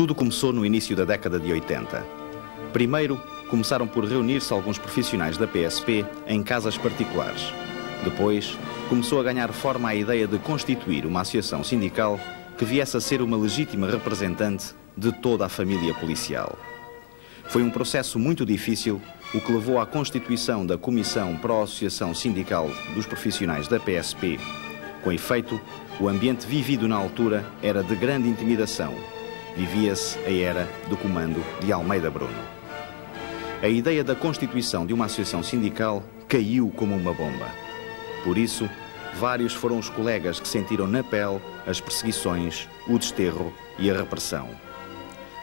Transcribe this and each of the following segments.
Tudo começou no início da década de 80. Primeiro, começaram por reunir-se alguns profissionais da PSP em casas particulares. Depois, começou a ganhar forma a ideia de constituir uma associação sindical que viesse a ser uma legítima representante de toda a família policial. Foi um processo muito difícil, o que levou à constituição da Comissão Pró-Associação Sindical dos Profissionais da PSP. Com efeito, o ambiente vivido na altura era de grande intimidação. Vivia-se a era do comando de Almeida Bruno. A ideia da constituição de uma associação sindical caiu como uma bomba. Por isso, vários foram os colegas que sentiram na pele as perseguições, o desterro e a repressão.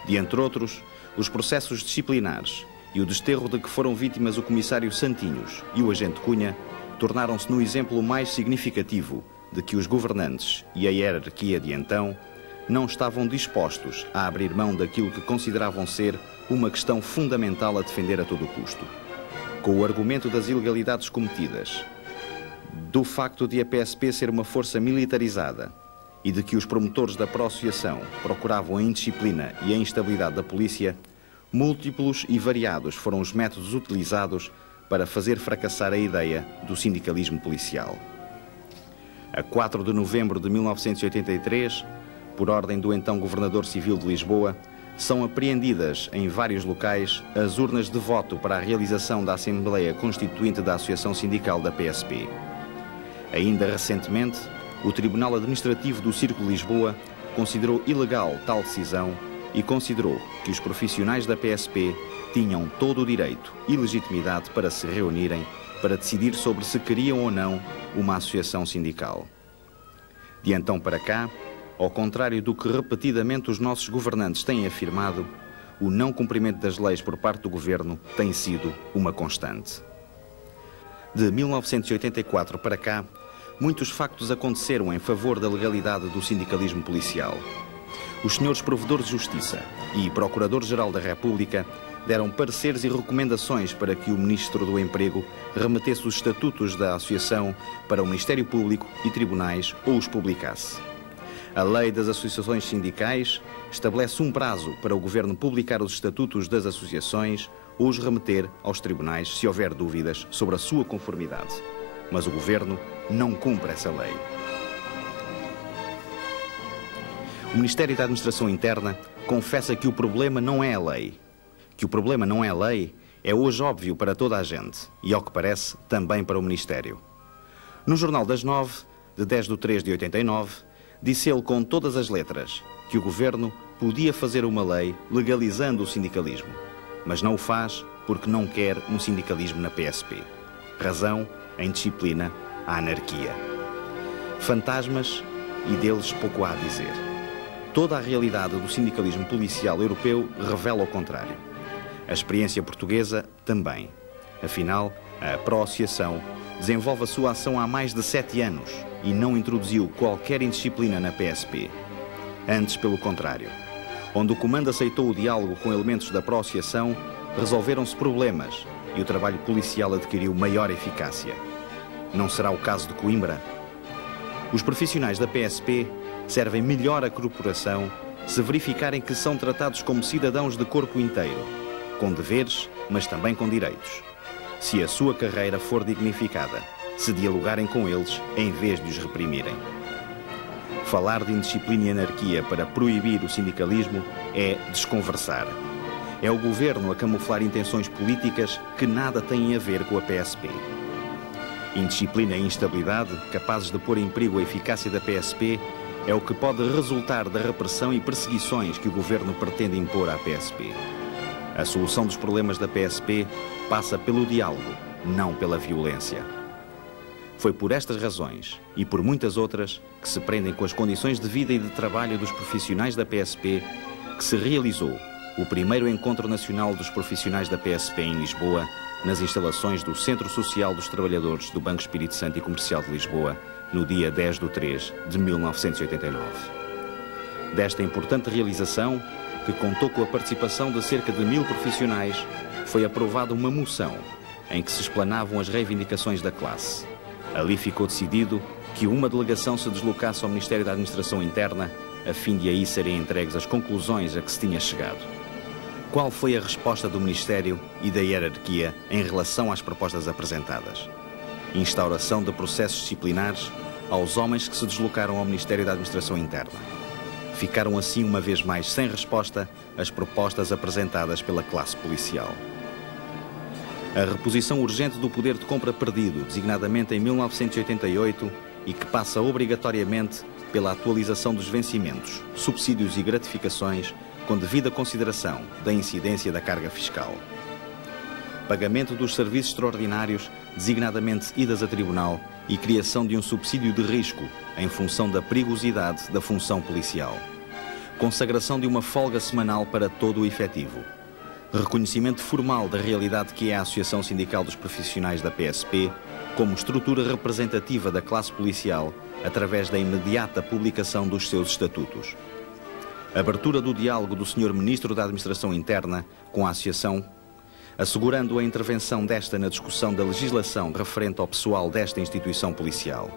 De entre outros, os processos disciplinares e o desterro de que foram vítimas o comissário Santinhos e o agente Cunha tornaram-se no exemplo mais significativo de que os governantes e a hierarquia de então não estavam dispostos a abrir mão daquilo que consideravam ser uma questão fundamental a defender a todo custo. Com o argumento das ilegalidades cometidas, do facto de a PSP ser uma força militarizada e de que os promotores da pró-associação procuravam a indisciplina e a instabilidade da polícia, múltiplos e variados foram os métodos utilizados para fazer fracassar a ideia do sindicalismo policial. A 4 de novembro de 1983, por ordem do então Governador Civil de Lisboa, são apreendidas em vários locais as urnas de voto para a realização da Assembleia Constituinte da Associação Sindical da PSP. Ainda recentemente, o Tribunal Administrativo do Círculo de Lisboa considerou ilegal tal decisão e considerou que os profissionais da PSP tinham todo o direito e legitimidade para se reunirem para decidir sobre se queriam ou não uma associação sindical. De então para cá, ao contrário do que repetidamente os nossos governantes têm afirmado, o não cumprimento das leis por parte do governo tem sido uma constante. De 1984 para cá, muitos factos aconteceram em favor da legalidade do sindicalismo policial. Os senhores provedores de justiça e Procurador-Geral da República deram pareceres e recomendações para que o Ministro do Emprego remetesse os estatutos da associação para o Ministério Público e tribunais ou os publicasse. A Lei das Associações Sindicais estabelece um prazo para o Governo publicar os estatutos das associações ou os remeter aos tribunais se houver dúvidas sobre a sua conformidade. Mas o Governo não cumpre essa lei. O Ministério da Administração Interna confessa que o problema não é a lei. Que o problema não é a lei é hoje óbvio para toda a gente e, ao que parece, também para o Ministério. No Jornal das 9, de 10 de 3 de 89, disse ele com todas as letras que o Governo podia fazer uma lei legalizando o sindicalismo, mas não o faz porque não quer um sindicalismo na PSP. Razão, a indisciplina, a anarquia. Fantasmas e deles pouco há a dizer. Toda a realidade do sindicalismo policial europeu revela o contrário. A experiência portuguesa também. Afinal, a pró-associação desenvolve a sua ação há mais de 7 anos e não introduziu qualquer indisciplina na PSP. Antes, pelo contrário. Onde o comando aceitou o diálogo com elementos da pró-associação, resolveram-se problemas e o trabalho policial adquiriu maior eficácia. Não será o caso de Coimbra? Os profissionais da PSP servem melhor a corporação se verificarem que são tratados como cidadãos de corpo inteiro, com deveres, mas também com direitos. Se a sua carreira for dignificada, se dialogarem com eles em vez de os reprimirem. Falar de indisciplina e anarquia para proibir o sindicalismo é desconversar. É o governo a camuflar intenções políticas que nada têm a ver com a PSP. Indisciplina e instabilidade, capazes de pôr em perigo a eficácia da PSP, é o que pode resultar da repressão e perseguições que o governo pretende impor à PSP. A solução dos problemas da PSP passa pelo diálogo, não pela violência. Foi por estas razões, e por muitas outras, que se prendem com as condições de vida e de trabalho dos profissionais da PSP, que se realizou o primeiro Encontro Nacional dos Profissionais da PSP em Lisboa, nas instalações do Centro Social dos Trabalhadores do Banco Espírito Santo e Comercial de Lisboa, no dia 10 de 3 de 1989. Desta importante realização, que contou com a participação de cerca de 1000 profissionais, foi aprovada uma moção em que se explanavam as reivindicações da classe. Ali ficou decidido que uma delegação se deslocasse ao Ministério da Administração Interna a fim de aí serem entregues as conclusões a que se tinha chegado. Qual foi a resposta do Ministério e da hierarquia em relação às propostas apresentadas? Instauração de processos disciplinares aos homens que se deslocaram ao Ministério da Administração Interna. Ficaram assim, uma vez mais, sem resposta as propostas apresentadas pela classe policial. A reposição urgente do poder de compra perdido, designadamente em 1988, e que passa obrigatoriamente pela atualização dos vencimentos, subsídios e gratificações, com devida consideração da incidência da carga fiscal. Pagamento dos serviços extraordinários, designadamente idas a tribunal, e criação de um subsídio de risco, em função da perigosidade da função policial. Consagração de uma folga semanal para todo o efetivo. Reconhecimento formal da realidade que é a Associação Sindical dos Profissionais da PSP como estrutura representativa da classe policial através da imediata publicação dos seus estatutos. Abertura do diálogo do Sr. Ministro da Administração Interna com a Associação, assegurando a intervenção desta na discussão da legislação referente ao pessoal desta instituição policial.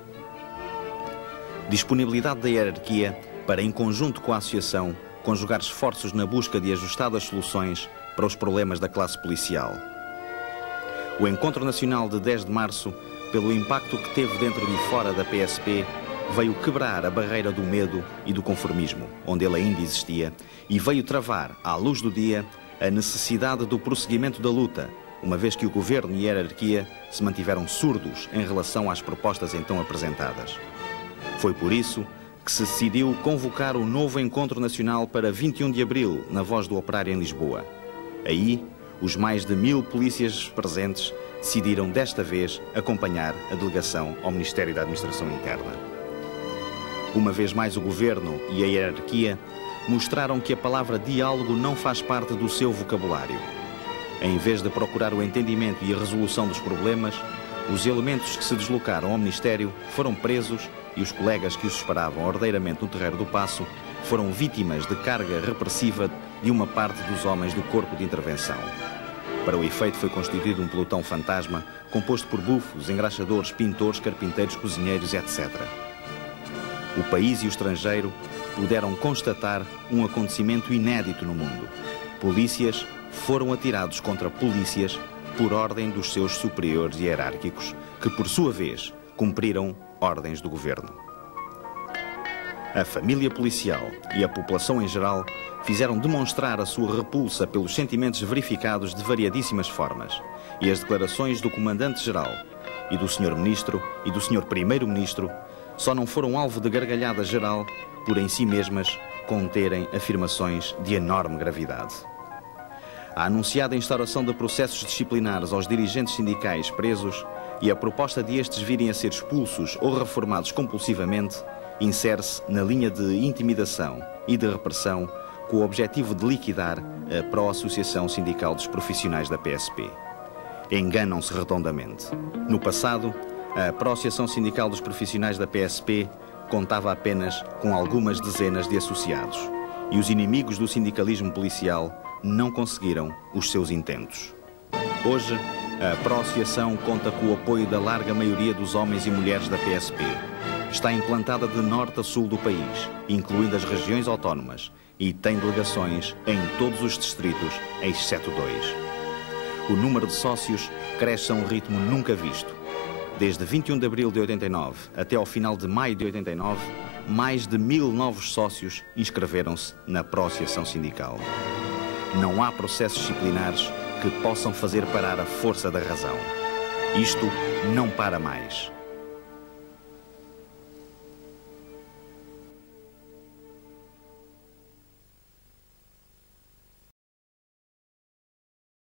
Disponibilidade da hierarquia para, em conjunto com a Associação, conjugar esforços na busca de ajustadas soluções para os problemas da classe policial. O Encontro Nacional de 10 de março, pelo impacto que teve dentro e fora da PSP, veio quebrar a barreira do medo e do conformismo, onde ele ainda existia, e veio travar, à luz do dia, a necessidade do prosseguimento da luta, uma vez que o Governo e a hierarquia se mantiveram surdos em relação às propostas então apresentadas. Foi por isso que se decidiu convocar o novo Encontro Nacional para 21 de abril, na Voz do Operário, em Lisboa. Aí, os mais de 1000 polícias presentes decidiram desta vez acompanhar a delegação ao Ministério da Administração Interna. Uma vez mais, o Governo e a hierarquia mostraram que a palavra diálogo não faz parte do seu vocabulário. Em vez de procurar o entendimento e a resolução dos problemas, os elementos que se deslocaram ao Ministério foram presos e os colegas que os esperavam ordeiramente no Terreiro do Paço foram vítimas de carga repressiva de uma parte dos homens do Corpo de Intervenção. Para o efeito foi constituído um pelotão fantasma composto por bufos, engraxadores, pintores, carpinteiros, cozinheiros, etc. O país e o estrangeiro puderam constatar um acontecimento inédito no mundo. Polícias foram atirados contra polícias por ordem dos seus superiores hierárquicos, que por sua vez cumpriram ordens do governo. A família policial e a população em geral fizeram demonstrar a sua repulsa pelos sentimentos verificados de variadíssimas formas, e as declarações do Comandante-Geral e do Sr. Ministro e do Sr. Primeiro-Ministro só não foram alvo de gargalhada geral por em si mesmas conterem afirmações de enorme gravidade. A anunciada instauração de processos disciplinares aos dirigentes sindicais presos e a proposta de estes virem a ser expulsos ou reformados compulsivamente insere-se na linha de intimidação e de repressão com o objetivo de liquidar a Pró-Associação Sindical dos Profissionais da PSP. Enganam-se redondamente. No passado, a Pró-Associação Sindical dos Profissionais da PSP contava apenas com algumas dezenas de associados e os inimigos do sindicalismo policial não conseguiram os seus intentos. Hoje, a Pró-Associação conta com o apoio da larga maioria dos homens e mulheres da PSP. Está implantada de norte a sul do país, incluindo as regiões autónomas, e tem delegações em todos os distritos, exceto 2. O número de sócios cresce a um ritmo nunca visto. Desde 21 de abril de 89 até ao final de maio de 89, mais de 1000 novos sócios inscreveram-se na Pró-Associação Sindical. Não há processos disciplinares que possam fazer parar a força da razão. Isto não para mais.